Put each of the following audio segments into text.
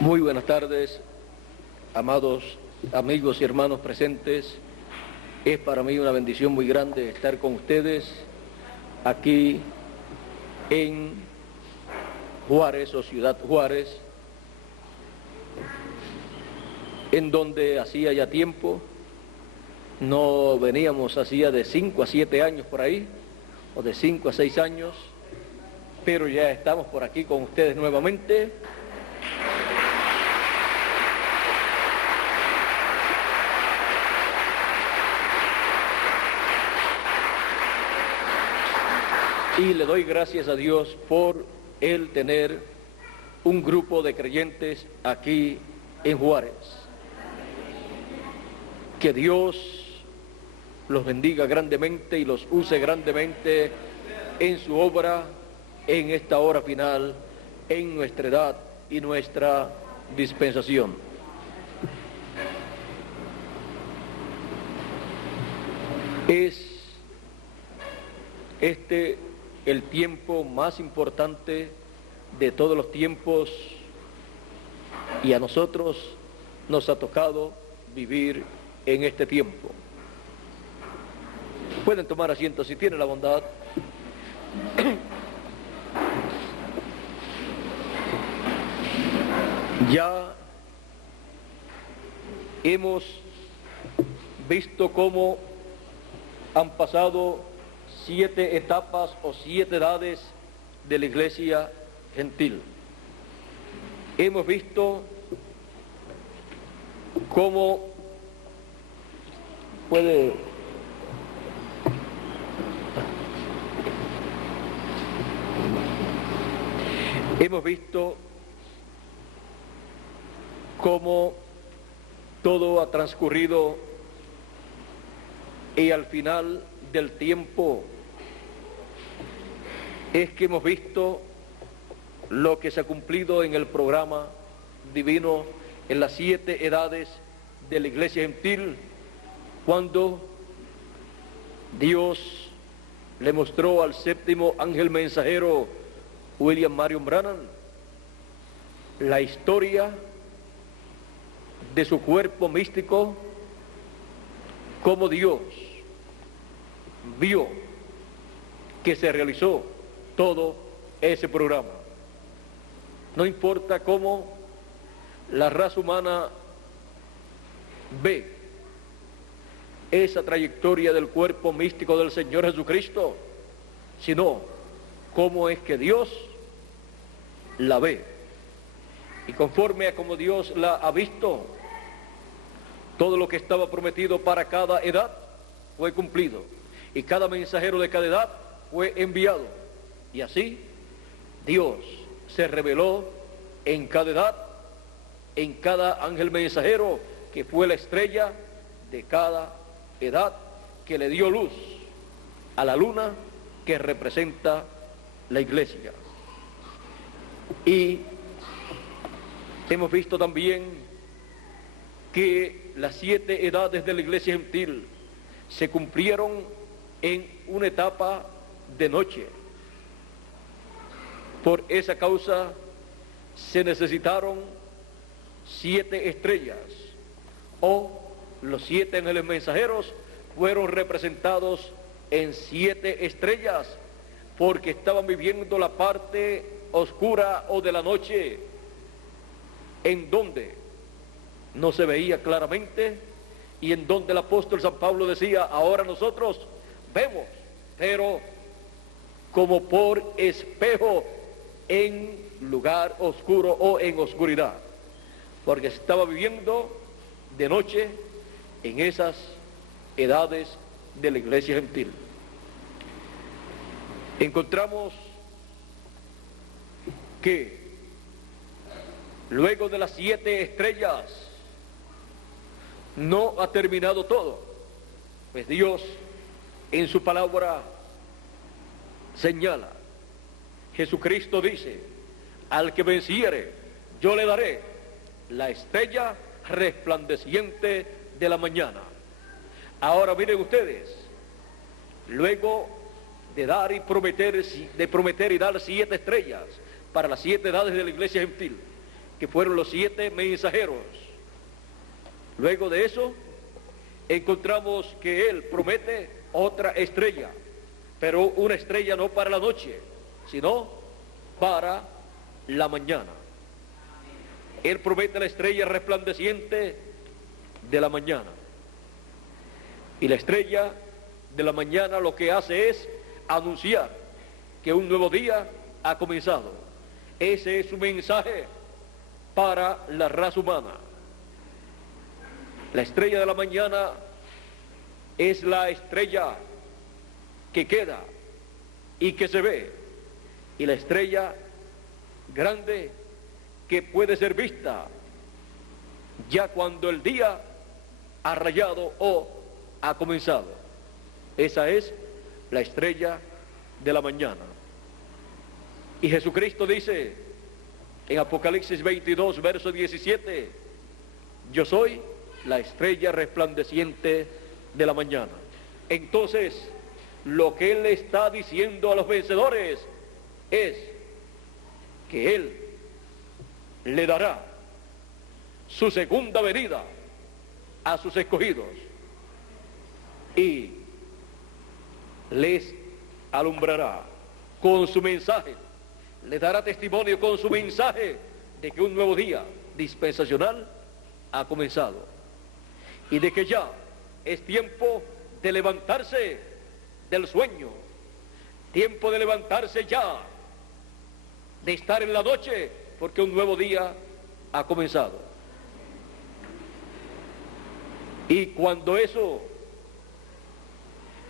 Muy buenas tardes, amados amigos y hermanos presentes. Es para mí una bendición muy grande estar con ustedes aquí en Juárez o Ciudad Juárez, en donde hacía ya tiempo, no veníamos hacía de 5 a 7 años por ahí, o de 5 a 6 años, pero ya estamos por aquí con ustedes nuevamente. Y le doy gracias a Dios por el tener un grupo de creyentes aquí en Juárez. Que Dios los bendiga grandemente y los use grandemente en su obra, en esta hora final, en nuestra edad y nuestra dispensación. Es el tiempo más importante de todos los tiempos, y a nosotros nos ha tocado vivir en este tiempo. Pueden tomar asiento si tienen la bondad. Ya hemos visto cómo han pasado 7 etapas o 7 edades de la iglesia gentil. Hemos visto cómo hemos visto cómo todo ha transcurrido y al final del tiempo es que hemos visto lo que se ha cumplido en el programa divino en las 7 edades de la iglesia gentil, cuando Dios le mostró al 7º ángel mensajero William Marion Branham la historia de su cuerpo místico, como Dios vio que se realizó todo ese programa. No importa cómo la raza humana ve esa trayectoria del cuerpo místico del Señor Jesucristo, sino cómo es que Dios la ve. Y conforme a como Dios la ha visto, todo lo que estaba prometido para cada edad fue cumplido, y cada mensajero de cada edad fue enviado, y así Dios se reveló en cada edad, en cada ángel mensajero que fue la estrella de cada edad, que le dio luz a la luna que representa la iglesia. Y hemos visto también que las 7 edades de la iglesia gentil se cumplieron en una etapa de noche. Por esa causa se necesitaron 7 estrellas, o los 7 ángeles mensajeros fueron representados en 7 estrellas, porque estaban viviendo la parte oscura o de la noche, en donde no se veía claramente, y en donde el apóstol San Pablo decía: ahora nosotros vemos, pero como por espejo, en lugar oscuro o en oscuridad, porque se estaba viviendo de noche en esas edades de la iglesia gentil. Encontramos que luego de las 7 estrellas no ha terminado todo, pues Dios en su palabra señala, Jesucristo dice: al que venciere, yo le daré la estrella resplandeciente de la mañana. Ahora miren ustedes, luego de dar y prometer, de prometer y dar 7 estrellas para las 7 edades de la iglesia gentil, que fueron los 7 mensajeros. Luego de eso, encontramos que Él promete otra estrella, pero una estrella no para la noche, sino para la mañana. Él promete la estrella resplandeciente de la mañana. Y la estrella de la mañana lo que hace es anunciar que un nuevo día ha comenzado. Ese es su mensaje para la raza humana. La estrella de la mañana es la estrella que queda y que se ve, y la estrella grande que puede ser vista ya cuando el día ha rayado o ha comenzado. Esa es la estrella de la mañana. Y Jesucristo dice en Apocalipsis 22, verso 17, yo soy la estrella resplandeciente de la mañana. Entonces, lo que Él le está diciendo a los vencedores es que Él le dará su segunda venida a sus escogidos y les alumbrará con su mensaje, les dará testimonio con su mensaje de que un nuevo día dispensacional ha comenzado y de que ya es tiempo de levantarse del sueño, tiempo de levantarse ya, de estar en la noche, porque un nuevo día ha comenzado. Y cuando eso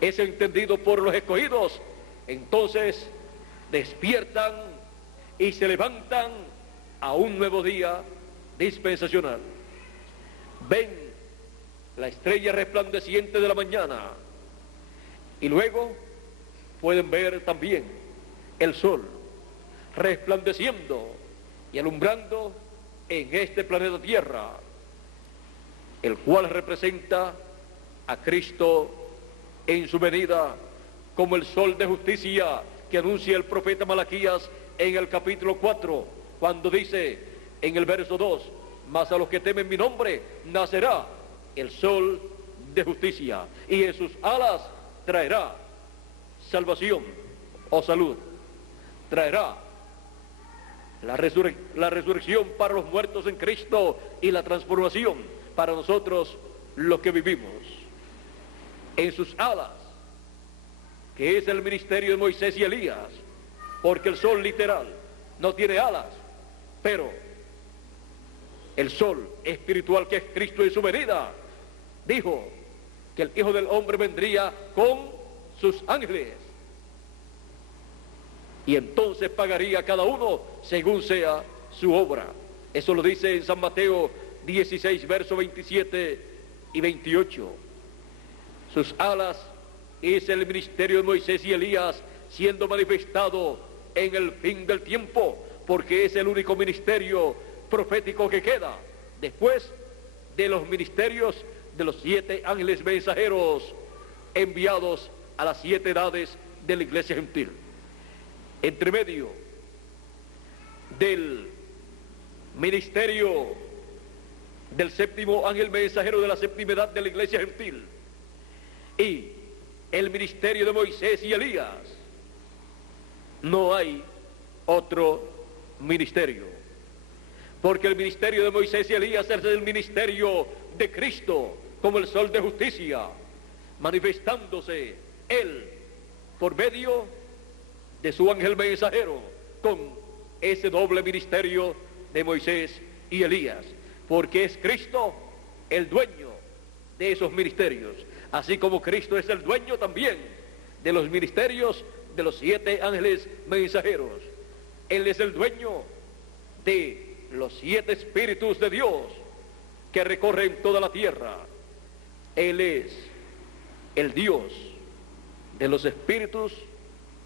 es entendido por los escogidos, entonces despiertan y se levantan a un nuevo día dispensacional. Ven la estrella resplandeciente de la mañana y luego pueden ver también el sol resplandeciendo y alumbrando en este planeta Tierra, el cual representa a Cristo en su venida como el sol de justicia que anuncia el profeta Malaquías en el capítulo 4, cuando dice en el verso 2, mas a los que temen mi nombre nacerá el sol de justicia y en sus alas traerá salvación o salud, traerá la resurrección para los muertos en Cristo y la transformación para nosotros los que vivimos. En sus alas, que es el ministerio de Moisés y Elías, porque el sol literal no tiene alas, pero el sol espiritual que es Cristo en su venida, dijo que el Hijo del Hombre vendría con sus ángeles y entonces pagaría a cada uno según sea su obra. Eso lo dice en San Mateo 16, versos 27 y 28. Sus alas es el ministerio de Moisés y Elías siendo manifestado en el fin del tiempo, porque es el único ministerio profético que queda después de los ministerios de los 7 ángeles mensajeros enviados a las 7 edades de la iglesia gentil. Entre medio del ministerio del 7º ángel mensajero de la 7ª edad de la iglesia gentil y el ministerio de Moisés y Elías, no hay otro ministerio, porque el ministerio de Moisés y Elías es el ministerio de Cristo como el sol de justicia, manifestándose Él por medio de su ángel mensajero con ese doble ministerio de Moisés y Elías, porque es Cristo el dueño de esos ministerios, así como Cristo es el dueño también de los ministerios de los 7 ángeles mensajeros. Él es el dueño de los 7 espíritus de Dios que recorren toda la tierra. Él es el Dios de los espíritus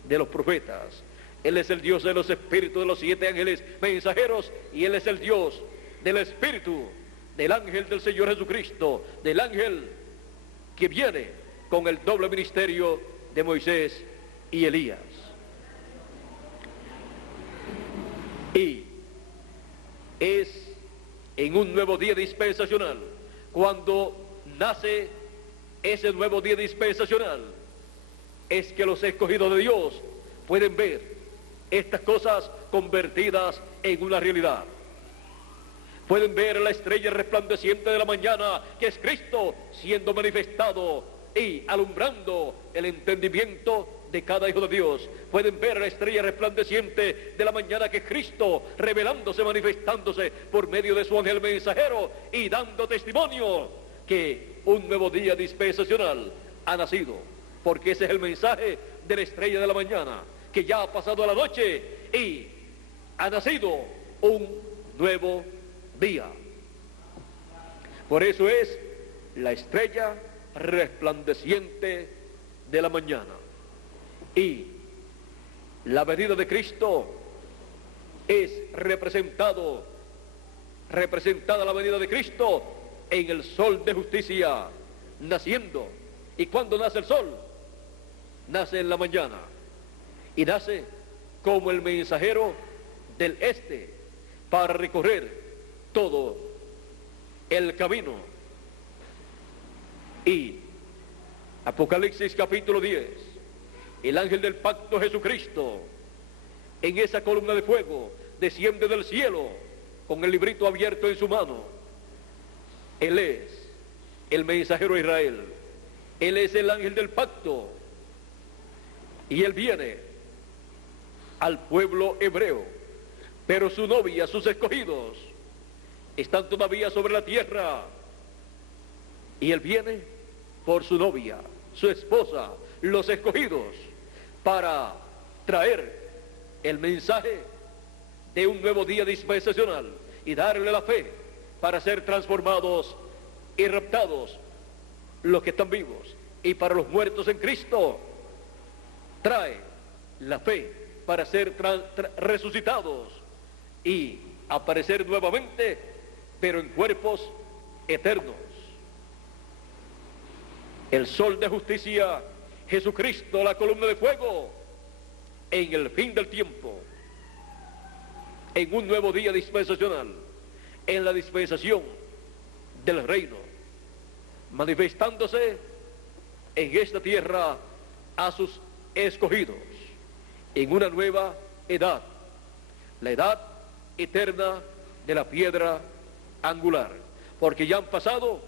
de los profetas. Él es el Dios de los espíritus de los 7 ángeles mensajeros y Él es el Dios del espíritu del ángel del Señor Jesucristo, del ángel que viene con el doble ministerio de Moisés y Elías. Y es en un nuevo día dispensacional. Cuando nace ese nuevo día dispensacional, es que los escogidos de Dios pueden ver estas cosas convertidas en una realidad. Pueden ver la estrella resplandeciente de la mañana, que es Cristo, siendo manifestado y alumbrando el entendimiento de cada hijo de Dios. Pueden ver la estrella resplandeciente de la mañana, que es Cristo, revelándose, manifestándose por medio de su ángel mensajero y dando testimonio que un nuevo día dispensacional ha nacido, porque ese es el mensaje de la estrella de la mañana, que ya ha pasado la noche y ha nacido un nuevo día. Por eso es la estrella resplandeciente de la mañana. Y la venida de Cristo es representada la venida de Cristo en el sol de justicia naciendo. ¿Y cuando nace el sol? Nace en la mañana, y nace como el mensajero del este para recorrer todo el camino. Y Apocalipsis capítulo 10, el ángel del pacto Jesucristo, en esa columna de fuego, desciende del cielo con el librito abierto en su mano. Él es el mensajero de Israel, él es el ángel del pacto, y él viene al pueblo hebreo, pero su novia, sus escogidos, están todavía sobre la tierra, y él viene por su novia, su esposa, los escogidos, para traer el mensaje de un nuevo día dispensacional y darle la fe para ser transformados y raptados los que están vivos, y para los muertos en Cristo trae la fe para ser resucitados y aparecer nuevamente, pero en cuerpos eternos. El sol de justicia, Jesucristo, la columna de fuego, en el fin del tiempo, en un nuevo día dispensacional, en la dispensación del reino, manifestándose en esta tierra a sus escogidos, en una nueva edad, la edad eterna de la piedra angular, porque ya han pasado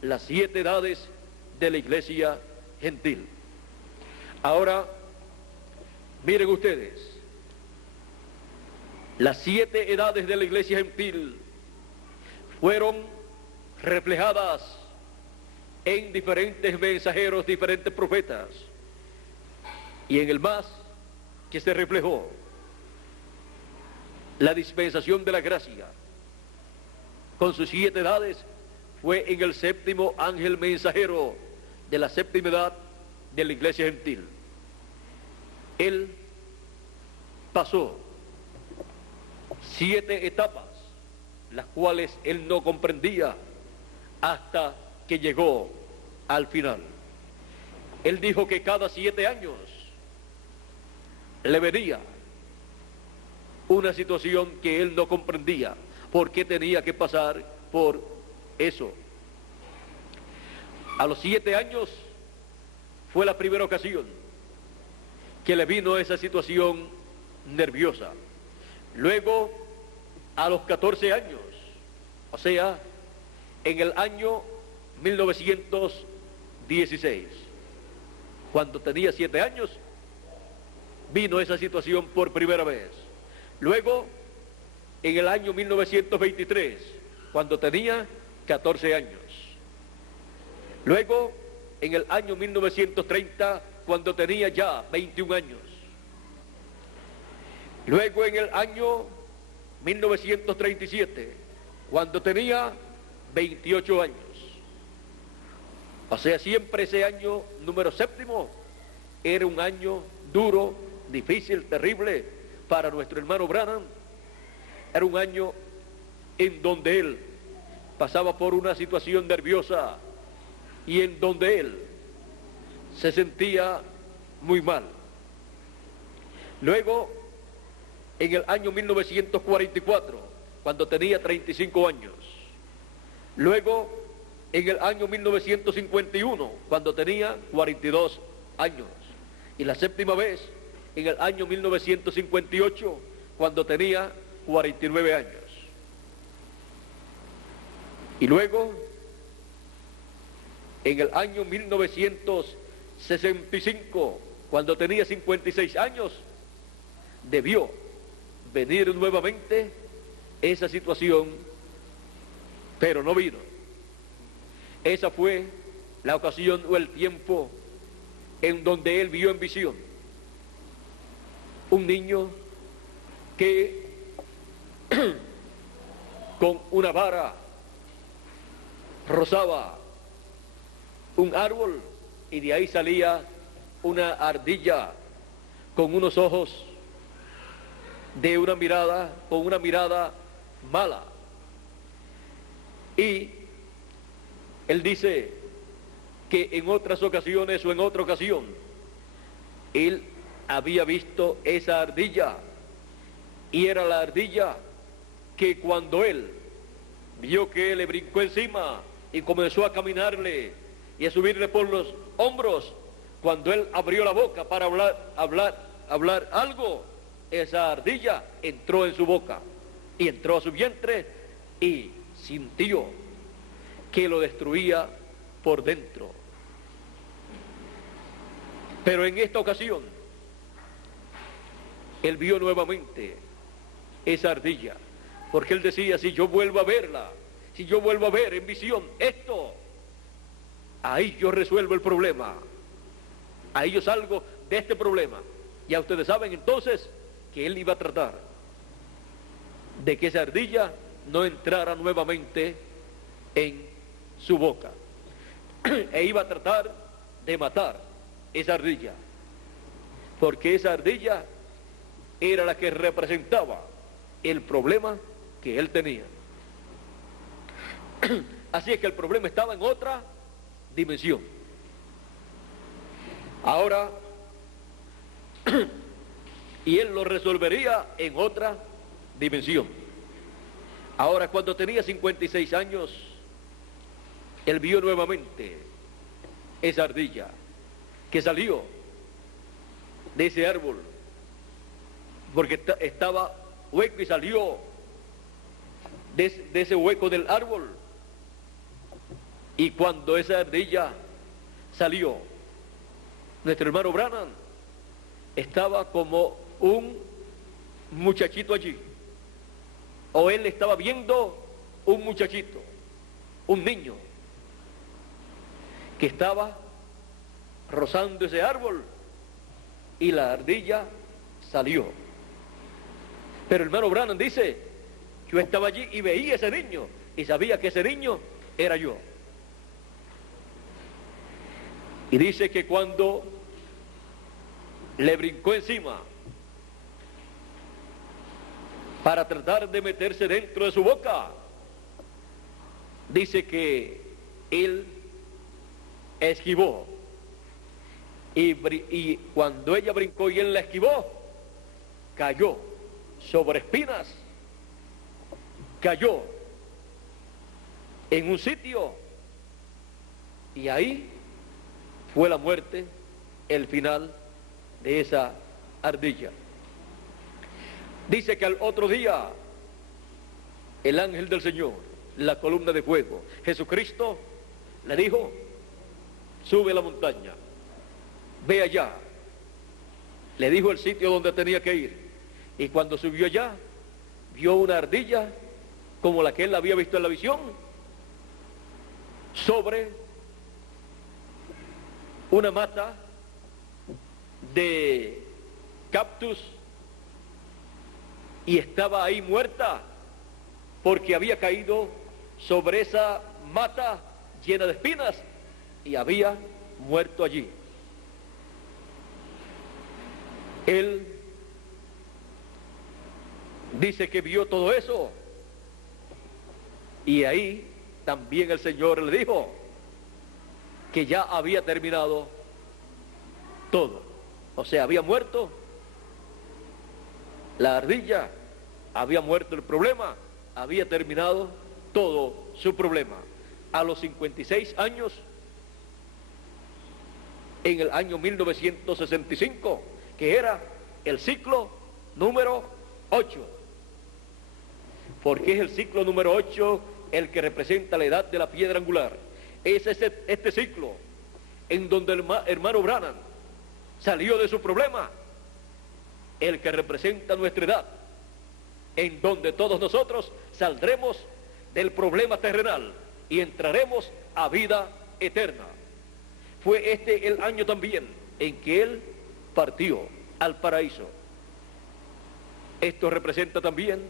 las 7 edades de la iglesia gentil. Ahora, miren ustedes, las 7 edades de la iglesia gentil fueron reflejadas en diferentes mensajeros, diferentes profetas, y en el más que se reflejó, la dispensación de la gracia, con sus 7 edades, fue en el 7º ángel mensajero de la 7ª edad de la iglesia gentil. Él pasó 7 etapas, las cuales él no comprendía hasta que llegó al final. Él dijo que cada 7 años le venía una situación que él no comprendía, por qué tenía que pasar por eso. A los 7 años fue la primera ocasión que le vino esa situación nerviosa. Luego, a los 14 años, o sea, en el año 1916, cuando tenía 7 años, vino esa situación por primera vez. Luego, en el año 1923, cuando tenía 14 años. Luego, en el año 1930, cuando tenía ya 21 años. Luego, en el año 1937, cuando tenía 28 años. O sea, siempre ese año número 7 era un año duro, difícil, terrible para nuestro hermano Branham. Era un año en donde él pasaba por una situación nerviosa y en donde él se sentía muy mal. Luego, en el año 1944, cuando tenía 35 años. Luego, en el año 1951, cuando tenía 42 años. Y la séptima vez, en el año 1958, cuando tenía 49 años. Y luego, en el año 1965, cuando tenía 56 años, debió venir nuevamente esa situación, pero no vino. Esa fue la ocasión o el tiempo en donde él vio en visión un niño que con una vara rozaba un árbol y de ahí salía una ardilla con unos ojos de una mirada, con una mirada mala. Y él dice que en otras ocasiones o en otra ocasión él había visto esa ardilla, y era la ardilla que cuando él vio que le brincó encima y comenzó a caminarle y a subirle por los hombros, cuando él abrió la boca para hablar algo, esa ardilla entró en su boca y entró a su vientre y sintió que lo destruía por dentro. Pero en esta ocasión él vio nuevamente esa ardilla, porque él decía, si yo vuelvo a verla, si yo vuelvo a ver en visión esto, ahí yo resuelvo el problema, ahí yo salgo de este problema. Ya ustedes saben entonces que él iba a tratar de que esa ardilla no entrara nuevamente en su boca e iba a tratar de matar esa ardilla, porque esa ardilla era la que representaba el problema que él tenía. Así es que el problema estaba en otra dimensión. Ahora, y él lo resolvería en otra dimensión. Ahora, cuando tenía 56 años, él vio nuevamente esa ardilla que salió de ese árbol, porque estaba hueco y salió de ese hueco del árbol. Y cuando esa ardilla salió, nuestro hermano Branham estaba como un muchachito allí, o él estaba viendo un muchachito, un niño, que estaba rozando ese árbol y la ardilla salió. Pero el hermano Branham dice, yo estaba allí y veía a ese niño y sabía que ese niño era yo. Y dice que cuando le brincó encima para tratar de meterse dentro de su boca, dice que él esquivó, y cuando ella brincó y él la esquivó, cayó sobre espinas, cayó en un sitio, y ahí fue la muerte, el final de esa ardilla. Dice que al otro día el ángel del Señor, la columna de fuego, Jesucristo, le dijo, sube a la montaña, ve allá. Le dijo el sitio donde tenía que ir, y cuando subió allá, vio una ardilla como la que él había visto en la visión, sobre una mata de cactus, y estaba ahí muerta porque había caído sobre esa mata llena de espinas y había muerto allí. Él dice que vio todo eso, y ahí también el Señor le dijo que ya había terminado todo. O sea, había muerto la ardilla, había muerto el problema, había terminado todo su problema. A los 56 años, en el año 1965, que era el ciclo número 8. Porque es el ciclo número 8 el que representa la edad de la piedra angular. Es este ciclo en donde el hermano Branham salió de su problema, el que representa nuestra edad, en donde todos nosotros saldremos del problema terrenal y entraremos a vida eterna. Fue este el año también en que él partió al paraíso. Esto representa también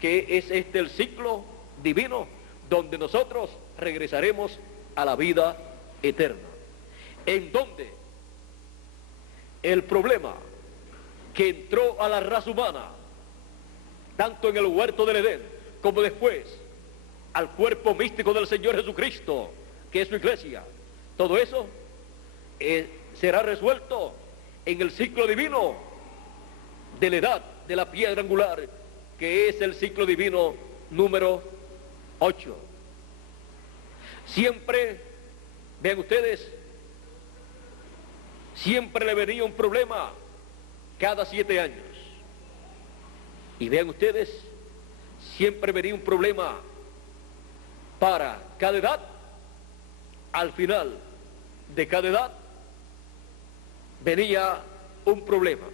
que es este el ciclo divino donde nosotros regresaremos a la vida eterna, en donde el problema que entró a la raza humana, tanto en el huerto del Edén como después al cuerpo místico del Señor Jesucristo, que es su iglesia, todo eso será resuelto en el ciclo divino de la edad de la piedra angular, que es el ciclo divino número 8. Siempre, vean ustedes, siempre le venía un problema cada 7 años. Y vean ustedes, siempre venía un problema para cada edad. Al final de cada edad venía un problema.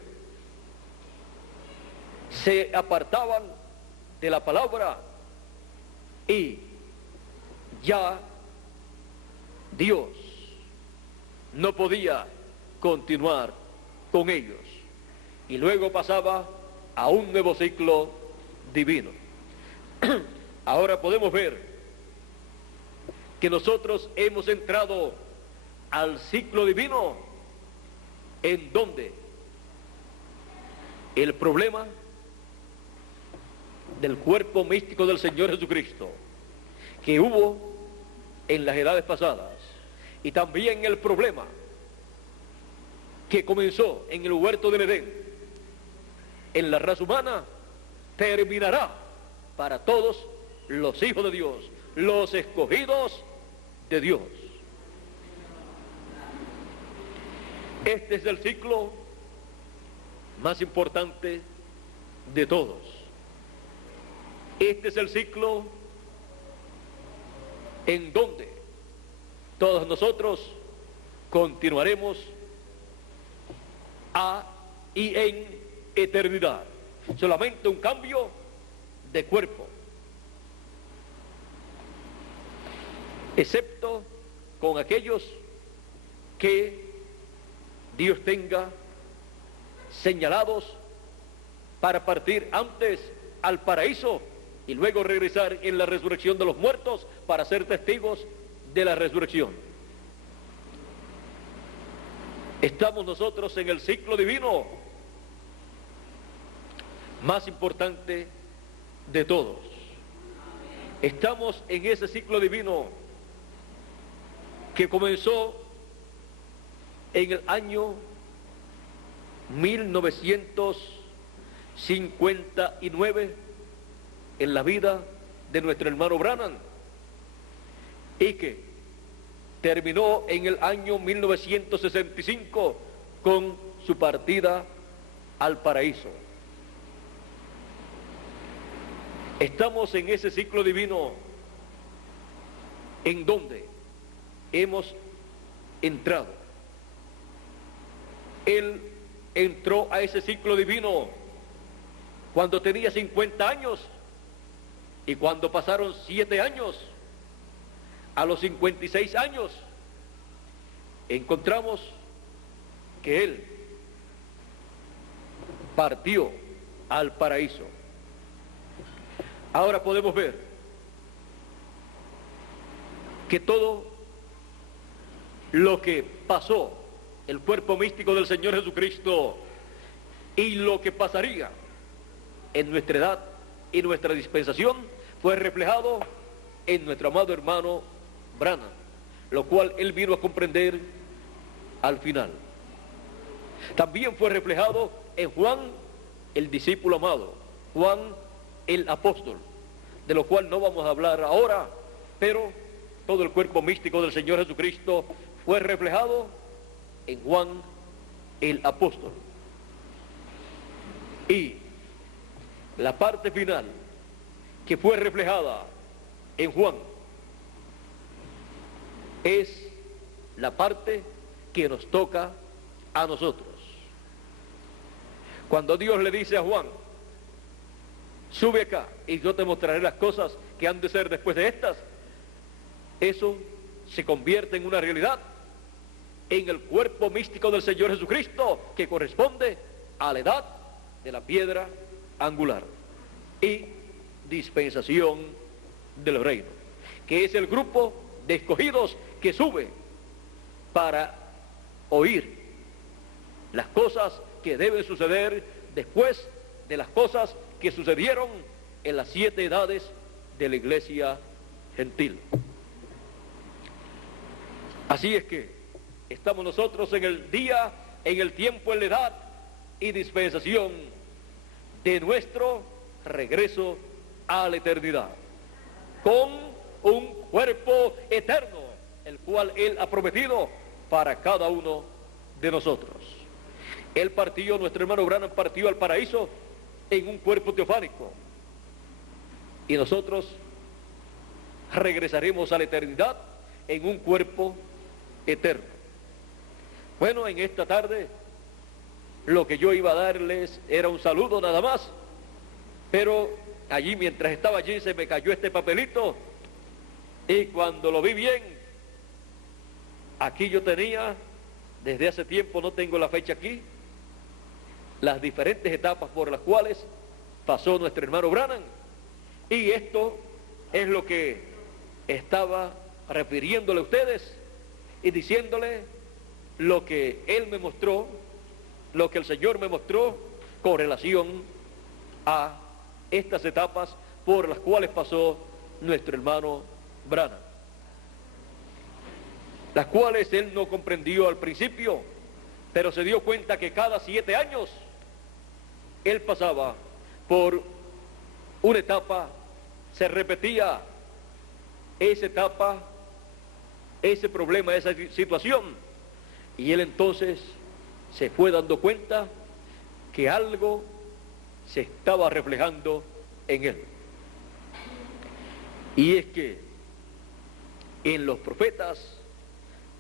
Se apartaban de la palabra y ya Dios no podía continuar con ellos. Y luego pasaba a un nuevo ciclo divino. Ahora podemos ver que nosotros hemos entrado al ciclo divino en donde el problema del cuerpo místico del Señor Jesucristo que hubo en las edades pasadas, y también el problema que comenzó en el huerto del Edén en la raza humana, terminará para todos los hijos de Dios, los escogidos de Dios. Este es el ciclo más importante de todos. Este es el ciclo en donde todos nosotros continuaremos y en eternidad. Solamente un cambio de cuerpo, excepto con aquellos que Dios tenga señalados para partir antes al paraíso y luego regresar en la resurrección de los muertos para ser testigos de la resurrección. Estamos nosotros en el ciclo divino más importante de todos. Estamos en ese ciclo divino que comenzó en el año 1959 en la vida de nuestro hermano Branham y que terminó en el año 1965 con su partida al paraíso. Estamos en ese ciclo divino en donde hemos entrado. Él entró a ese ciclo divino cuando tenía 50 años y cuando pasaron 7 años, a los 56 años, encontramos que él partió al paraíso. Ahora podemos ver que todo lo que pasó, el cuerpo místico del Señor Jesucristo, y lo que pasaría en nuestra edad y nuestra dispensación, fue reflejado en nuestro amado hermano Branham, lo cual él vino a comprender al final. También fue reflejado en Juan, el discípulo amado, Juan el apóstol, de lo cual no vamos a hablar ahora, pero todo el cuerpo místico del Señor Jesucristo fue reflejado en Juan el apóstol. Y la parte final que fue reflejada en Juan es la parte que nos toca a nosotros. Cuando Dios le dice a Juan, sube acá y yo te mostraré las cosas que han de ser después de estas, eso se convierte en una realidad en el cuerpo místico del Señor Jesucristo, que corresponde a la edad de la piedra angular y dispensación del reino, que es el grupo de escogidos que sube para oír las cosas que deben suceder después de las cosas que sucedieron en las 7 edades de la iglesia gentil. Así es que estamos nosotros en el día, en el tiempo, en la edad y dispensación de nuestro regreso a la eternidad, con un cuerpo eterno, el cual Él ha prometido para cada uno de nosotros. Él partió, nuestro hermano Branham partió al paraíso en un cuerpo teofánico, y nosotros regresaremos a la eternidad en un cuerpo eterno. Bueno, en esta tarde lo que yo iba a darles era un saludo nada más, pero allí, mientras estaba allí, se me cayó este papelito, y cuando lo vi bien, aquí yo tenía, desde hace tiempo, no tengo la fecha aquí, las diferentes etapas por las cuales pasó nuestro hermano Branham, y esto es lo que estaba refiriéndole a ustedes y diciéndole lo que él me mostró, lo que el Señor me mostró con relación a estas etapas por las cuales pasó nuestro hermano Branham, las cuales él no comprendió al principio, pero se dio cuenta que cada 7 años él pasaba por una etapa, se repetía esa etapa, ese problema, esa situación, y él entonces se fue dando cuenta que algo se estaba reflejando en él. Y es que en los profetas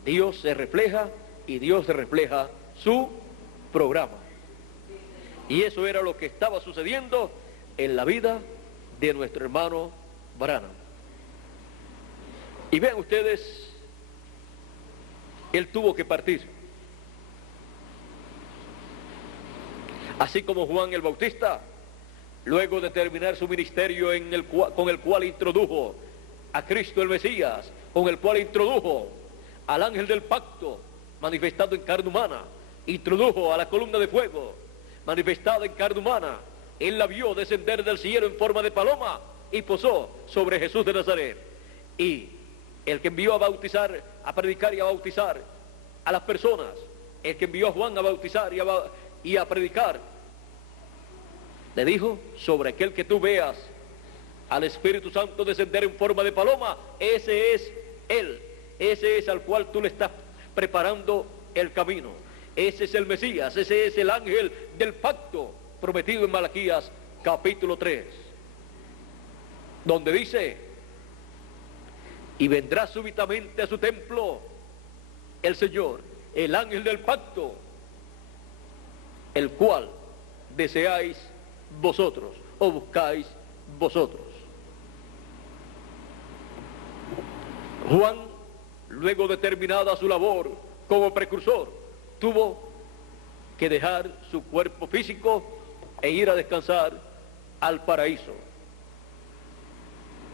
Dios se refleja, y Dios se refleja su programa. Y eso era lo que estaba sucediendo en la vida de nuestro hermano Branham. Y vean ustedes, él tuvo que partir. Así como Juan el Bautista, luego de terminar su ministerio con el cual introdujo a Cristo el Mesías, con el cual introdujo al ángel del pacto manifestado en carne humana, introdujo a la columna de fuego manifestada en carne humana, él la vio descender del cielo en forma de paloma y posó sobre Jesús de Nazaret. Y el que envió a bautizar, a predicar y a bautizar a las personas, el que envió a Juan a bautizar y a predicar, le dijo: sobre aquel que tú veas al Espíritu Santo descender en forma de paloma, ese es él, ese es al cual tú le estás preparando el camino, ese es el Mesías, ese es el ángel del pacto prometido en Malaquías capítulo 3, donde dice: y vendrá súbitamente a su templo el Señor, el ángel del pacto, el cual deseáis vosotros o buscáis vosotros. Juan, luego de terminada su labor como precursor, tuvo que dejar su cuerpo físico e ir a descansar al paraíso.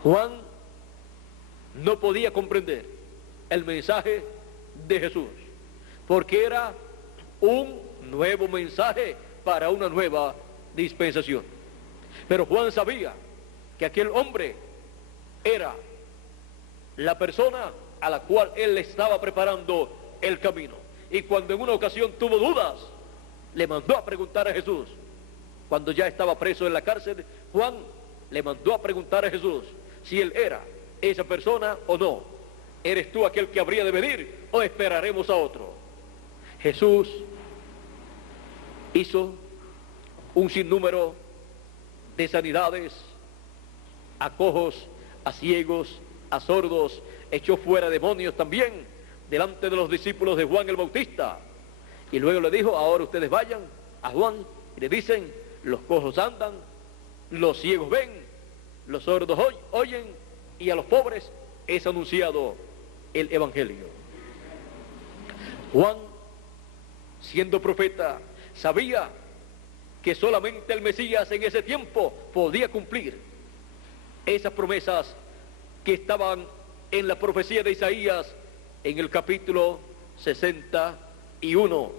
Juan no podía comprender el mensaje de Jesús, porque era un nuevo mensaje para una nueva dispensación. Pero Juan sabía que aquel hombre era la persona a la cual él le estaba preparando el camino. Y cuando en una ocasión tuvo dudas, le mandó a preguntar a Jesús, cuando ya estaba preso en la cárcel. Juan le mandó a preguntar a Jesús si él era esa persona o no. ¿Eres tú aquel que habría de venir o esperaremos a otro? Jesús hizo un sinnúmero de sanidades a cojos, a ciegos, a sordos, echó fuera demonios también delante de los discípulos de Juan el Bautista. Y luego le dijo, ahora ustedes vayan a Juan y le dicen, los cojos andan, los ciegos ven, los sordos oyen, y a los pobres es anunciado el Evangelio. Juan, siendo profeta, sabía que solamente el Mesías en ese tiempo podía cumplir esas promesas que estaban en la profecía de Isaías en el capítulo 61,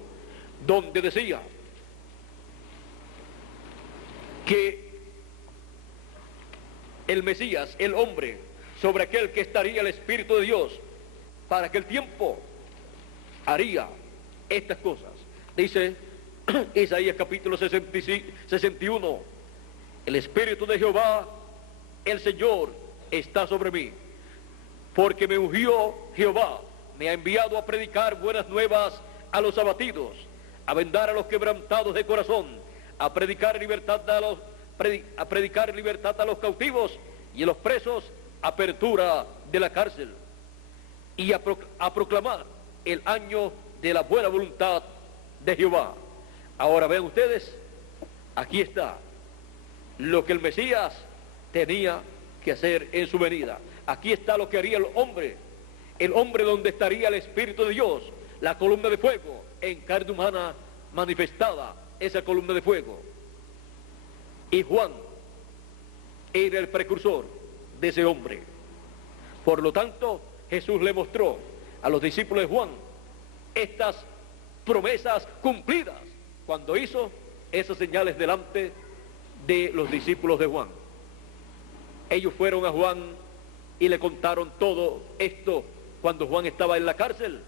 donde decía que el Mesías, el hombre, sobre aquel que estaría el Espíritu de Dios, para aquel tiempo haría estas cosas. Dice Isaías capítulo 61, el Espíritu de Jehová, el Señor, está sobre mí, porque me ungió Jehová, me ha enviado a predicar buenas nuevas a los abatidos, a vendar a los quebrantados de corazón, a predicar libertad a los cautivos y a los presos apertura de la cárcel, y a proclamar el año de la buena voluntad de Jehová. Ahora vean ustedes, aquí está lo que el Mesías tenía que hacer en su venida. Aquí está lo que haría el hombre donde estaría el Espíritu de Dios, la columna de fuego en carne humana manifestada, esa columna de fuego. Y Juan era el precursor de ese hombre. Por lo tanto, Jesús le mostró a los discípulos de Juan estas promesas cumplidas cuando hizo esas señales delante de los discípulos de Juan. Ellos fueron a Juan y le contaron todo esto cuando Juan estaba en la cárcel,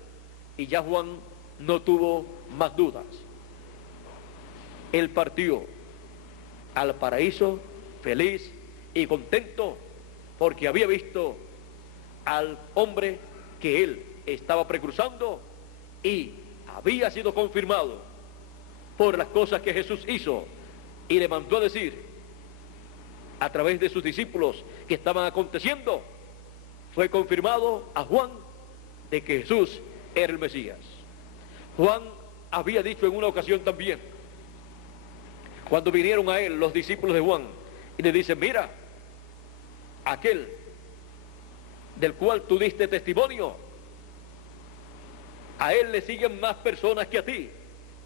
y ya Juan no tuvo más dudas. Él partió al paraíso feliz y contento porque había visto al hombre que él estaba precursando y había sido confirmado por las cosas que Jesús hizo y le mandó a decir a través de sus discípulos que estaban aconteciendo. Fue confirmado a Juan de que Jesús era el Mesías. Juan había dicho en una ocasión también, cuando vinieron a él los discípulos de Juan y le dicen, mira, aquel del cual tú diste testimonio, a él le siguen más personas que a ti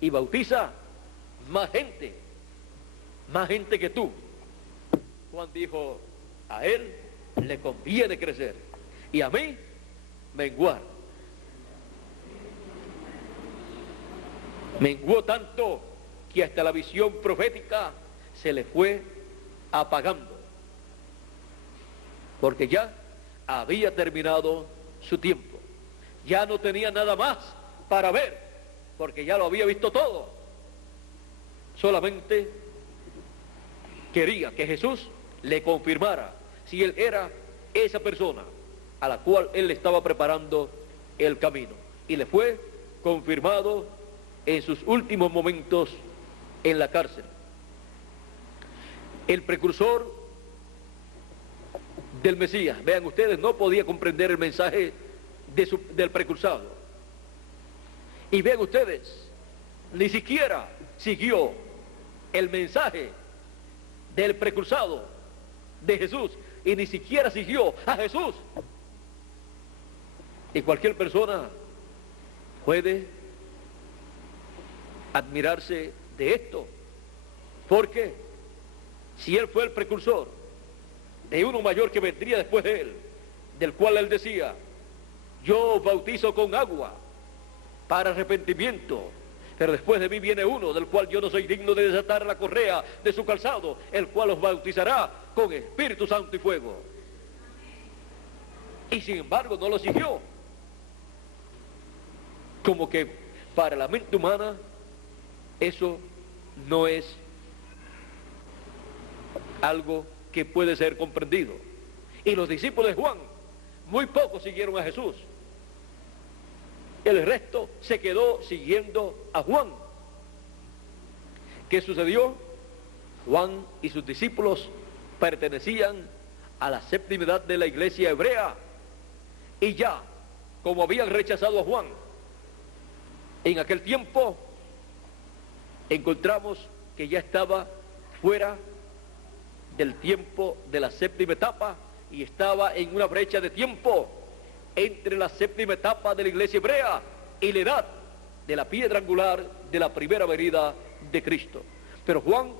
y bautiza más gente que tú. Juan dijo, a él le conviene crecer y a mí menguar. Menguó tanto que hasta la visión profética se le fue apagando, porque ya había terminado su tiempo, ya no tenía nada más para ver, porque ya lo había visto todo. Solamente quería que Jesús le confirmara si él era esa persona a la cual él le estaba preparando el camino, y le fue confirmado en sus últimos momentos en la cárcel. El precursor del Mesías, vean ustedes, no podía comprender el mensaje del precursado. Y vean ustedes, ni siquiera siguió el mensaje del precursado de Jesús, y ni siquiera siguió a Jesús. Y cualquier persona puede admirarse de esto, porque si él fue el precursor de uno mayor que vendría después de él, del cual él decía, yo bautizo con agua para arrepentimiento, pero después de mí viene uno del cual yo no soy digno de desatar la correa de su calzado, el cual os bautizará con Espíritu Santo y fuego. Y sin embargo no lo siguió. Como que para la mente humana eso no es algo que puede ser comprendido. Y los discípulos de Juan, muy pocos siguieron a Jesús. El resto se quedó siguiendo a Juan. ¿Qué sucedió? Juan y sus discípulos pertenecían a la séptima edad de la iglesia hebrea, y ya, como habían rechazado a Juan, en aquel tiempo encontramos que ya estaba fuera del tiempo de la séptima etapa y estaba en una brecha de tiempo entre la séptima etapa de la iglesia hebrea y la edad de la piedra angular de la primera venida de Cristo. Pero Juan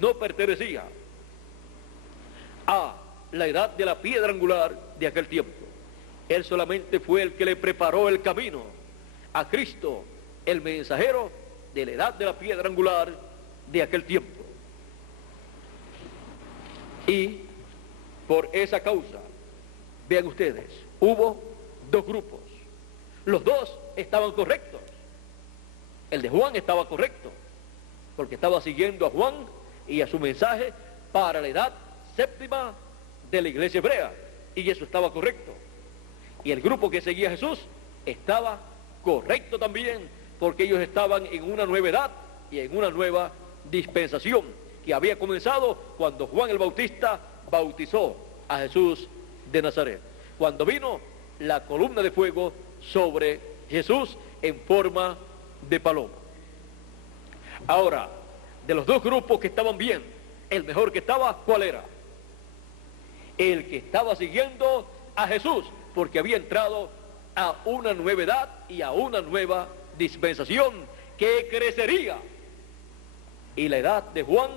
no pertenecía a la edad de la piedra angular de aquel tiempo. Él solamente fue el que le preparó el camino a Cristo, el mensajero de la edad de la piedra angular de aquel tiempo. Y por esa causa, vean ustedes, hubo dos grupos. Los dos estaban correctos. El de Juan estaba correcto, porque estaba siguiendo a Juan y a su mensaje para la edad séptima de la iglesia hebrea, y eso estaba correcto. Y el grupo que seguía a Jesús estaba correcto también, porque ellos estaban en una nueva edad y en una nueva dispensación que había comenzado cuando Juan el Bautista bautizó a Jesús de Nazaret, cuando vino la columna de fuego sobre Jesús en forma de paloma. Ahora, de los dos grupos que estaban bien, el mejor que estaba, ¿cuál era? El que estaba siguiendo a Jesús, porque había entrado a una nueva edad y a una nueva dispensación que crecería. Y la edad de Juan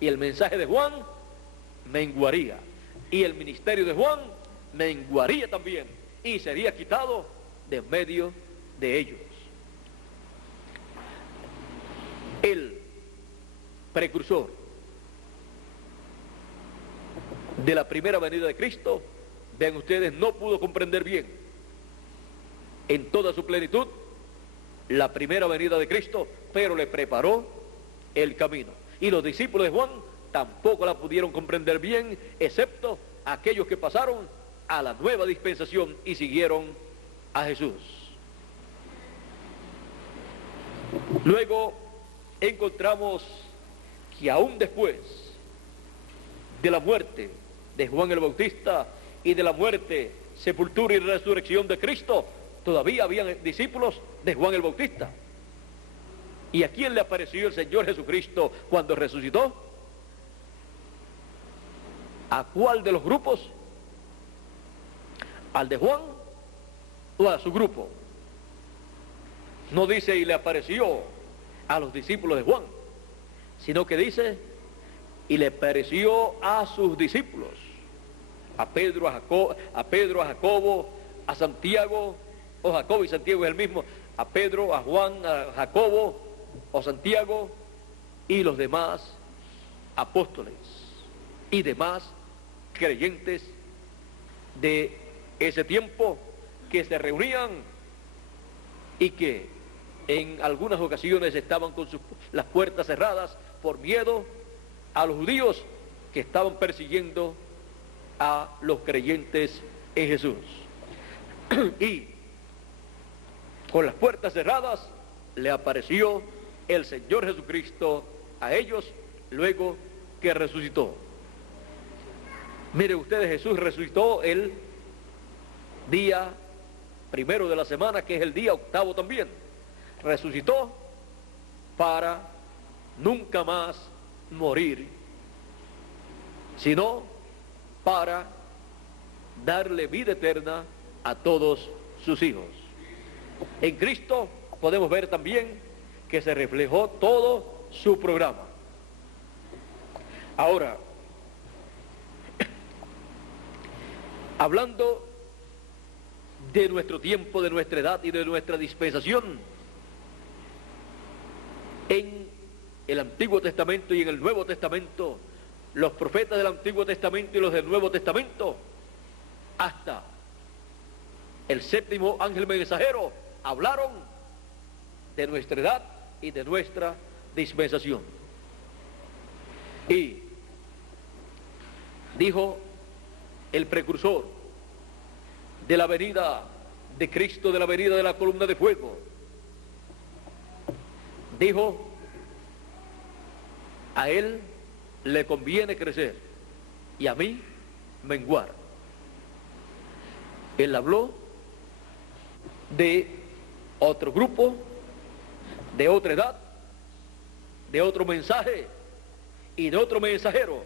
y el mensaje de Juan menguaría, y el ministerio de Juan menguaría también, y sería quitado de en medio de ellos. El precursor de la primera venida de Cristo, vean ustedes, no pudo comprender bien en toda su plenitud la primera venida de Cristo, pero le preparó el camino. Y los discípulos de Juan tampoco la pudieron comprender bien, excepto aquellos que pasaron a la nueva dispensación y siguieron a Jesús. Luego encontramos que aún después de la muerte de Juan el Bautista y de la muerte, sepultura y resurrección de Cristo, todavía habían discípulos de Juan el Bautista. ¿Y a quién le apareció el Señor Jesucristo cuando resucitó? ¿A cuál de los grupos? ¿Al de Juan o a su grupo? No dice y le apareció a los discípulos de Juan, sino que dice y le apareció a sus discípulos, a Pedro, a Jacobo, a Santiago, o Jacobo y Santiago es el mismo, a Pedro, a Juan, a Jacobo o Santiago y los demás apóstoles y demás creyentes de ese tiempo que se reunían y que en algunas ocasiones estaban con las puertas cerradas por miedo a los judíos que estaban persiguiendo a los creyentes en Jesús. Y con las puertas cerradas le apareció el Señor Jesucristo a ellos luego que resucitó. Miren ustedes, Jesús resucitó el día primero de la semana, que es el día octavo también. Resucitó para nunca más morir, sino para darle vida eterna a todos sus hijos. En Cristo podemos ver también que se reflejó todo su programa. Ahora, hablando de nuestro tiempo, de nuestra edad y de nuestra dispensación, en el Antiguo Testamento y en el Nuevo Testamento, los profetas del Antiguo Testamento y los del Nuevo Testamento, hasta el séptimo ángel mensajero, hablaron de nuestra edad y de nuestra dispensación. Y dijo el precursor de la venida de Cristo, de la venida de la columna de fuego. Dijo, a él le conviene crecer y a mí menguar. Él habló de otro grupo, de otra edad, de otro mensaje y de otro mensajero,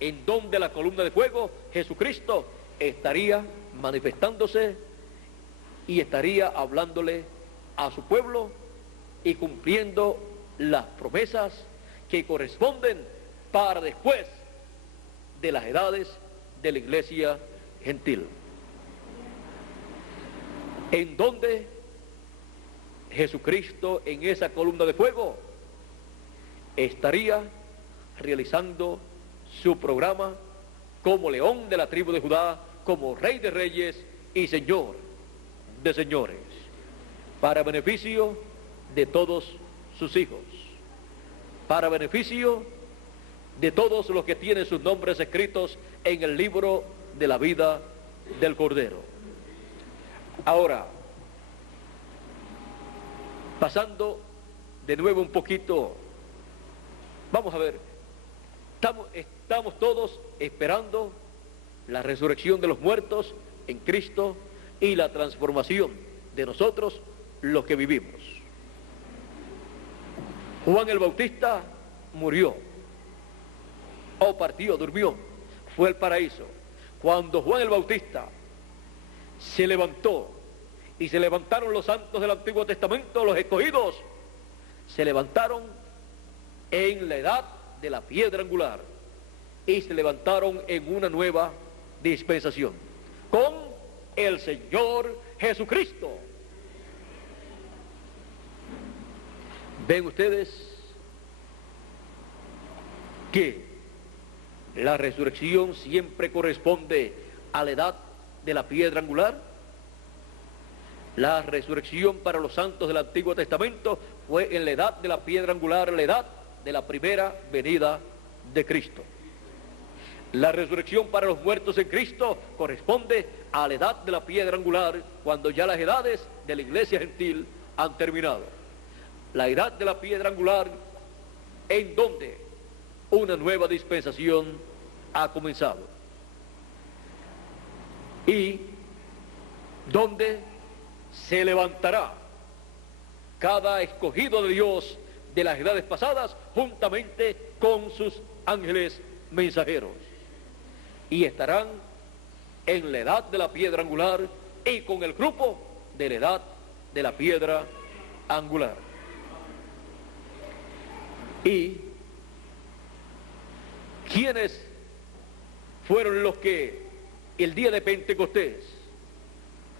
en donde la columna de fuego, Jesucristo, estaría manifestándose y estaría hablándole a su pueblo y cumpliendo las promesas que corresponden para después de las edades de la iglesia gentil, en donde Jesucristo, en esa columna de fuego, estaría realizando su programa como león de la tribu de Judá, como rey de reyes y señor de señores, para beneficio de todos sus hijos, para beneficio de todos los que tienen sus nombres escritos en el libro de la vida del Cordero. Ahora, pasando de nuevo un poquito, vamos a ver, estamos todos esperando la resurrección de los muertos en Cristo y la transformación de nosotros, los que vivimos. Juan el Bautista murió, o partió, durmió, fue al paraíso. Cuando Juan el Bautista se levantó, y se levantaron los santos del Antiguo Testamento, los escogidos, se levantaron en la edad de la piedra angular, y se levantaron en una nueva dispensación, con el Señor Jesucristo. ¿Ven ustedes que la resurrección siempre corresponde a la edad de la piedra angular? La resurrección para los santos del Antiguo Testamento fue en la edad de la piedra angular, la edad de la primera venida de Cristo. La resurrección para los muertos en Cristo corresponde a la edad de la piedra angular, cuando ya las edades de la iglesia gentil han terminado. La edad de la piedra angular, en donde una nueva dispensación ha comenzado, y donde se levantará cada escogido de Dios de las edades pasadas juntamente con sus ángeles mensajeros, y estarán en la edad de la piedra angular y con el grupo de la edad de la piedra angular. ¿Y quiénes fueron los que el día de Pentecostés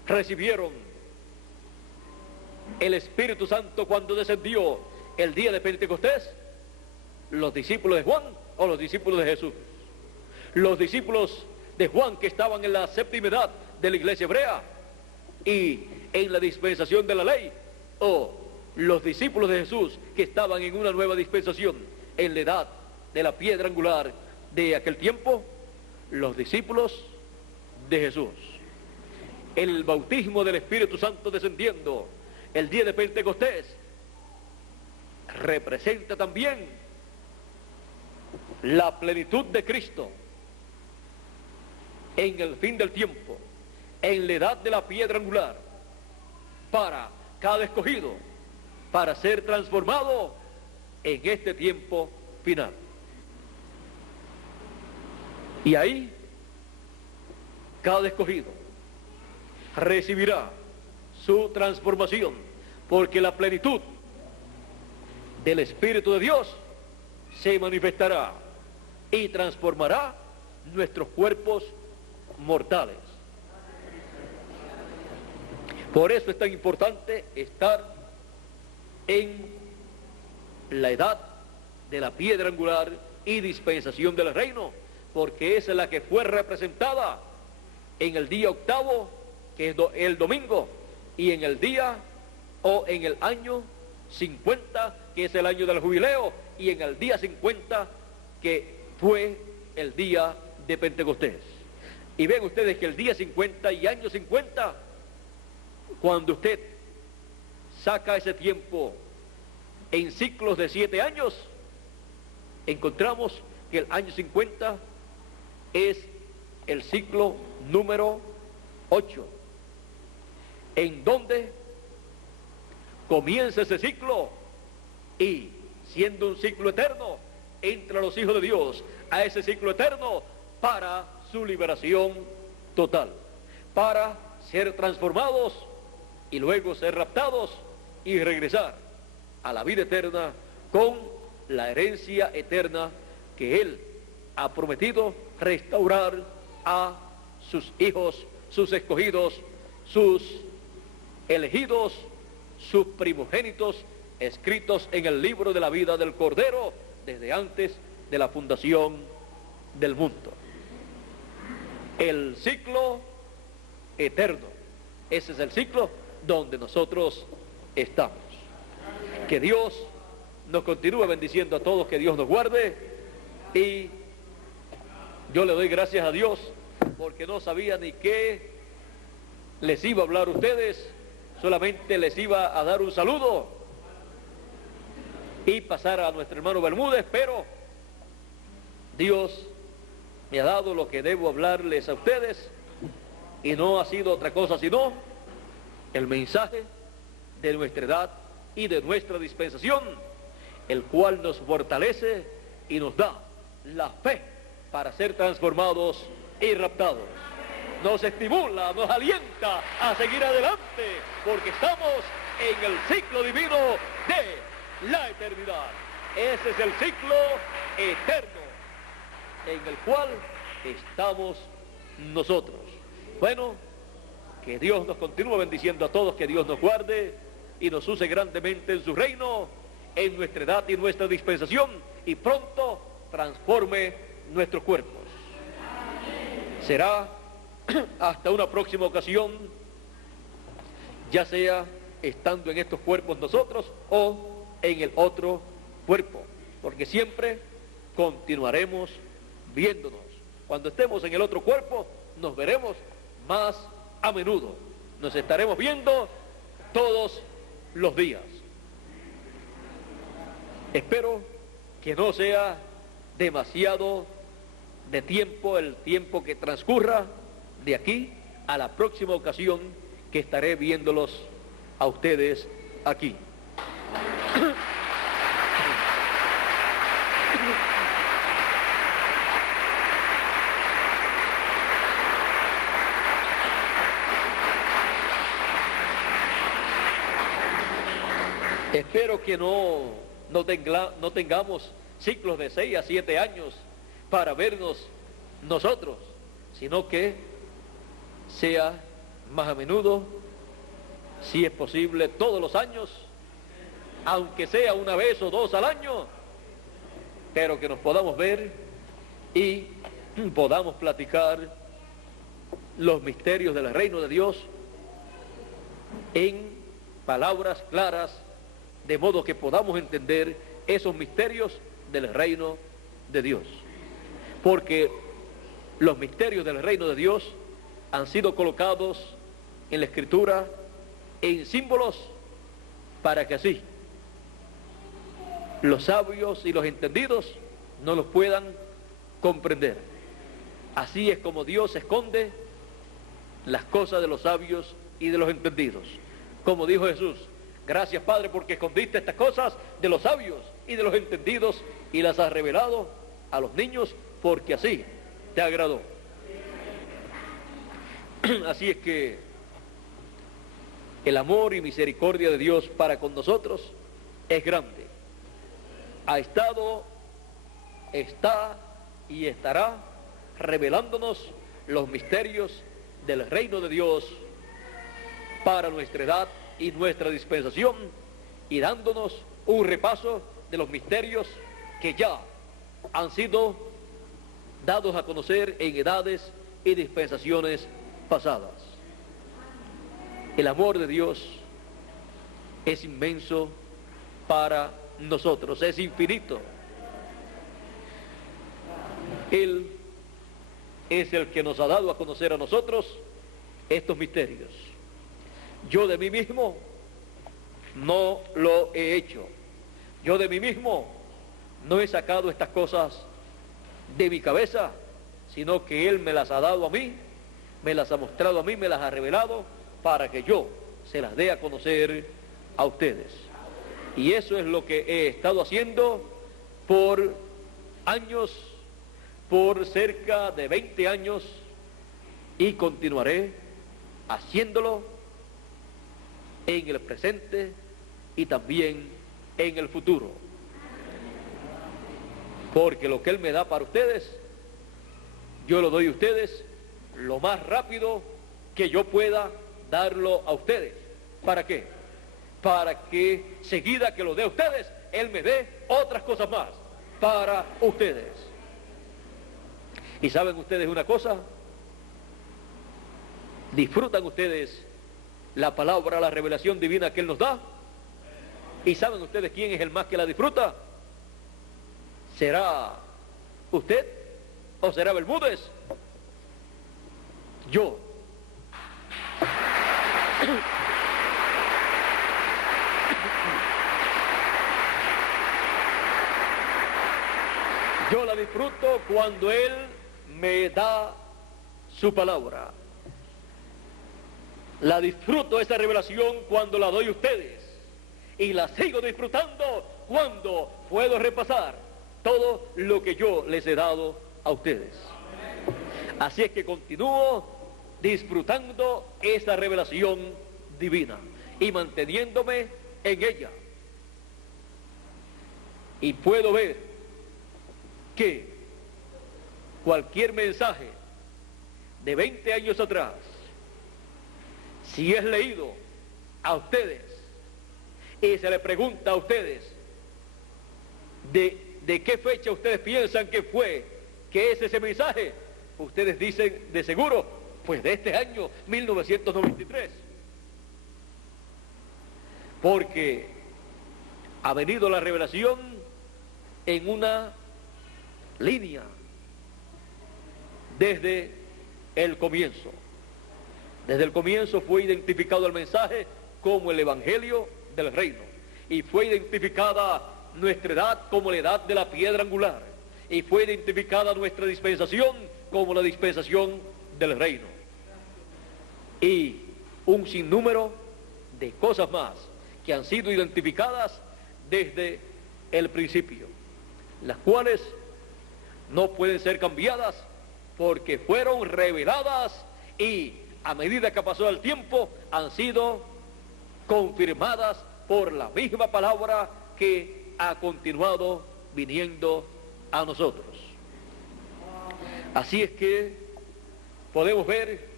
recibieron el Espíritu Santo cuando descendió el día de Pentecostés? ¿Los discípulos de Juan o los discípulos de Jesús? Los discípulos de Juan, que estaban en la séptima edad de la iglesia hebrea y en la dispensación de la ley, o los discípulos de Jesús, que estaban en una nueva dispensación en la edad de la piedra angular de aquel tiempo. Los discípulos de Jesús. El bautismo del Espíritu Santo descendiendo el día de Pentecostés representa también la plenitud de Cristo en el fin del tiempo, en la edad de la piedra angular, para cada escogido, para ser transformado en este tiempo final. Y ahí cada escogido recibirá su transformación, porque la plenitud del Espíritu de Dios se manifestará y transformará nuestros cuerpos mortales. Por eso es tan importante estar en la edad de la piedra angular y dispensación del reino, porque esa es la que fue representada en el día octavo, que es el domingo, y en el día o en el año 50, que es el año del jubileo, y en el día 50, que fue el día de Pentecostés. Y ven ustedes que el día 50 y año 50, cuando usted saca ese tiempo en ciclos de 7 años, encontramos que el año 50 es el ciclo número 8, en donde comienza ese ciclo y, siendo un ciclo eterno, entra los hijos de Dios a ese ciclo eterno para su liberación total, para ser transformados y luego ser raptados y regresar a la vida eterna con la herencia eterna que Él ha prometido restaurar a sus hijos, sus escogidos, sus elegidos, sus primogénitos, escritos en el libro de la vida del Cordero desde antes de la fundación del mundo. El ciclo eterno, ese es el ciclo donde nosotros estamos. Que Dios nos continúe bendiciendo a todos, que Dios nos guarde, y yo le doy gracias a Dios porque no sabía ni qué les iba a hablar a ustedes, solamente les iba a dar un saludo y pasar a nuestro hermano Bermúdez, pero Dios me ha dado lo que debo hablarles a ustedes y no ha sido otra cosa sino el mensaje de nuestra edad y de nuestra dispensación, el cual nos fortalece y nos da la fe para ser transformados y raptados. Nos estimula, nos alienta a seguir adelante, porque estamos en el ciclo divino de la eternidad. Ese es el ciclo eterno en el cual estamos nosotros. Bueno, que Dios nos continúe bendiciendo a todos, que Dios nos guarde y nos use grandemente en su reino, en nuestra edad y nuestra dispensación, y pronto transforme nuestros cuerpos. Será hasta una próxima ocasión, ya sea estando en estos cuerpos nosotros o en el otro cuerpo, porque siempre continuaremos viéndonos. Cuando estemos en el otro cuerpo, nos veremos más a menudo. Nos estaremos viendo todos los días. Espero que no sea demasiado de tiempo el tiempo que transcurra de aquí a la próxima ocasión que estaré viéndolos a ustedes aquí. Espero que no tengamos ciclos de 6 a 7 años para vernos nosotros, sino que sea más a menudo, si es posible todos los años, aunque sea una vez o 2 al año, pero que nos podamos ver y podamos platicar los misterios del reino de Dios en palabras claras, de modo que podamos entender esos misterios del reino de Dios. Porque los misterios del reino de Dios han sido colocados en la Escritura en símbolos para que así los sabios y los entendidos no los puedan comprender. Así es como Dios esconde las cosas de los sabios y de los entendidos. Como dijo Jesús: gracias, Padre, porque escondiste estas cosas de los sabios y de los entendidos y las has revelado a los niños, porque así te agradó. Así es que el amor y misericordia de Dios para con nosotros es grande. Ha estado, está y estará revelándonos los misterios del reino de Dios para nuestra edad y nuestra dispensación, y dándonos un repaso de los misterios que ya han sido dados a conocer en edades y dispensaciones pasadas. El amor de Dios es inmenso para nosotros, es infinito. Él es el que nos ha dado a conocer a nosotros estos misterios. Yo de mí mismo no lo he hecho. Yo de mí mismo no he sacado estas cosas de mi cabeza, sino que Él me las ha dado a mí, me las ha mostrado a mí, me las ha revelado para que yo se las dé a conocer a ustedes. Y eso es lo que he estado haciendo por años, por cerca de 20 años, y continuaré haciéndolo en el presente y también en el futuro. Porque lo que Él me da para ustedes, yo lo doy a ustedes lo más rápido que yo pueda darlo a ustedes. ¿Para qué? Para que seguida que lo dé a ustedes, Él me dé otras cosas más para ustedes. ¿Y saben ustedes una cosa? ¿Disfrutan ustedes la palabra, la revelación divina que Él nos da? ¿Y saben ustedes quién es el más que la disfruta? ¿Será usted o será Bermúdez? Yo. Yo la disfruto cuando Él me da su palabra. La disfruto esa revelación cuando la doy a ustedes. Y la sigo disfrutando cuando puedo repasar todo lo que yo les he dado a ustedes. Así es que continúo disfrutando esa revelación divina y manteniéndome en ella. Y puedo ver que cualquier mensaje de 20 años atrás, si es leído a ustedes y se le pregunta a ustedes de qué fecha ustedes piensan que fue, que es ese mensaje, ustedes dicen de seguro, pues de este año 1993. Porque ha venido la revelación en una línea desde el comienzo. Desde el comienzo fue identificado el mensaje como el Evangelio del Reino. Y fue identificada nuestra edad como la edad de la piedra angular. Y fue identificada nuestra dispensación como la dispensación del Reino. Y un sinnúmero de cosas más que han sido identificadas desde el principio, las cuales no pueden ser cambiadas porque fueron reveladas y a medida que pasó el tiempo han sido confirmadas por la misma palabra que ha continuado viniendo a nosotros. Así es que podemos ver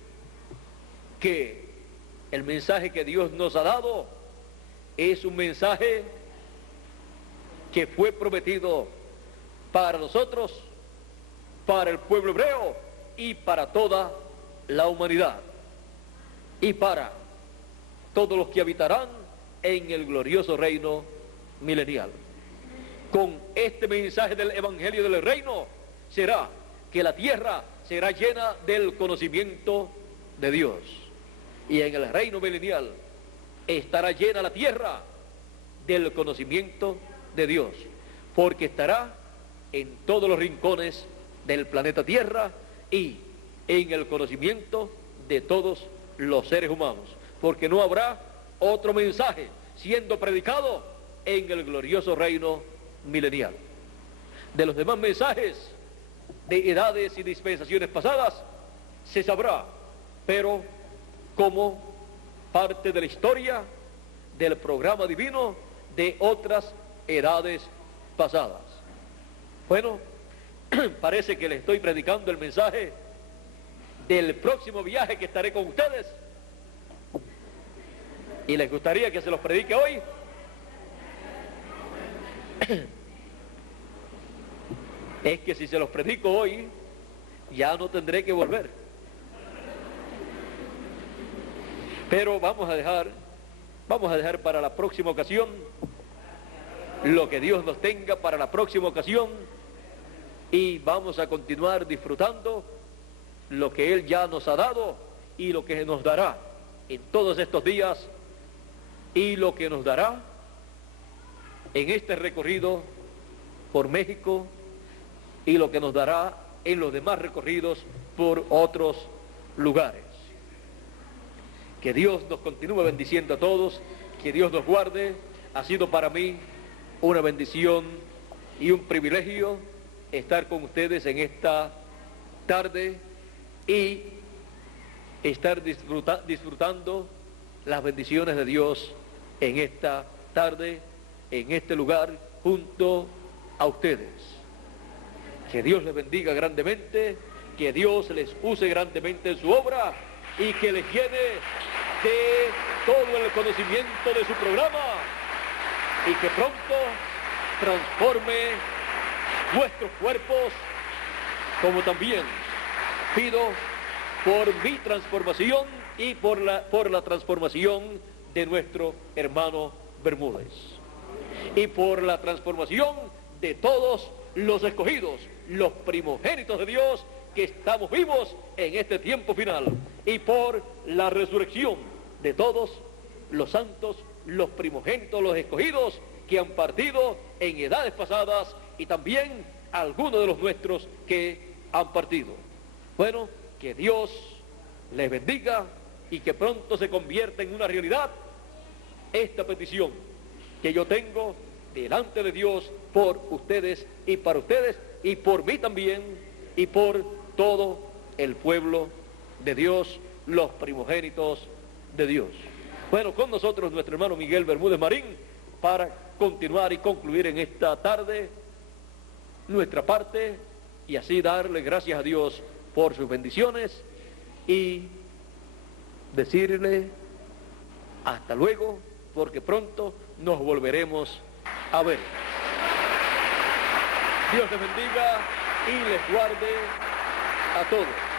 que el mensaje que Dios nos ha dado es un mensaje que fue prometido para nosotros, para el pueblo hebreo y para toda la humanidad y para todos los que habitarán en el glorioso reino milenial. Con este mensaje del Evangelio del Reino será que la tierra será llena del conocimiento de Dios, y en el reino milenial estará llena la tierra del conocimiento de Dios, porque estará en todos los rincones del planeta Tierra y en el conocimiento de todos los seres humanos, porque no habrá otro mensaje siendo predicado en el glorioso reino milenial. De los demás mensajes de edades y dispensaciones pasadas se sabrá, pero como parte de la historia del programa divino de otras edades pasadas. Bueno, parece que les estoy predicando el mensaje del próximo viaje que estaré con ustedes, y les gustaría que se los predique hoy. Es que si se los predico hoy, ya no tendré que volver. Pero vamos a dejar para la próxima ocasión lo que Dios nos tenga para la próxima ocasión, y vamos a continuar disfrutando lo que Él ya nos ha dado y lo que nos dará en todos estos días y lo que nos dará en este recorrido por México y lo que nos dará en los demás recorridos por otros lugares. Que Dios nos continúe bendiciendo a todos, que Dios nos guarde. Ha sido para mí una bendición y un privilegio estar con ustedes en esta tarde y estar disfrutando las bendiciones de Dios en esta tarde, en este lugar, junto a ustedes. Que Dios les bendiga grandemente, que Dios les use grandemente en su obra y que les llene de todo el conocimiento de su programa y que pronto transforme vuestros cuerpos, como también pido por mi transformación y por la transformación de nuestro hermano Bermúdez y por la transformación de todos los escogidos, los primogénitos de Dios que estamos vivos en este tiempo final, y por la resurrección de todos los santos, los primogénitos, los escogidos que han partido en edades pasadas y también algunos de los nuestros que han partido. Bueno, que Dios les bendiga y que pronto se convierta en una realidad esta petición que yo tengo delante de Dios por ustedes y para ustedes y por mí también y por todo el pueblo de Dios, los primogénitos de Dios. Bueno, con nosotros nuestro hermano Miguel Bermúdez Marín para continuar y concluir en esta tarde nuestra parte y así darle gracias a Dios por sus bendiciones y decirle hasta luego, porque pronto nos volveremos a ver. Dios les bendiga y les guarde a todos.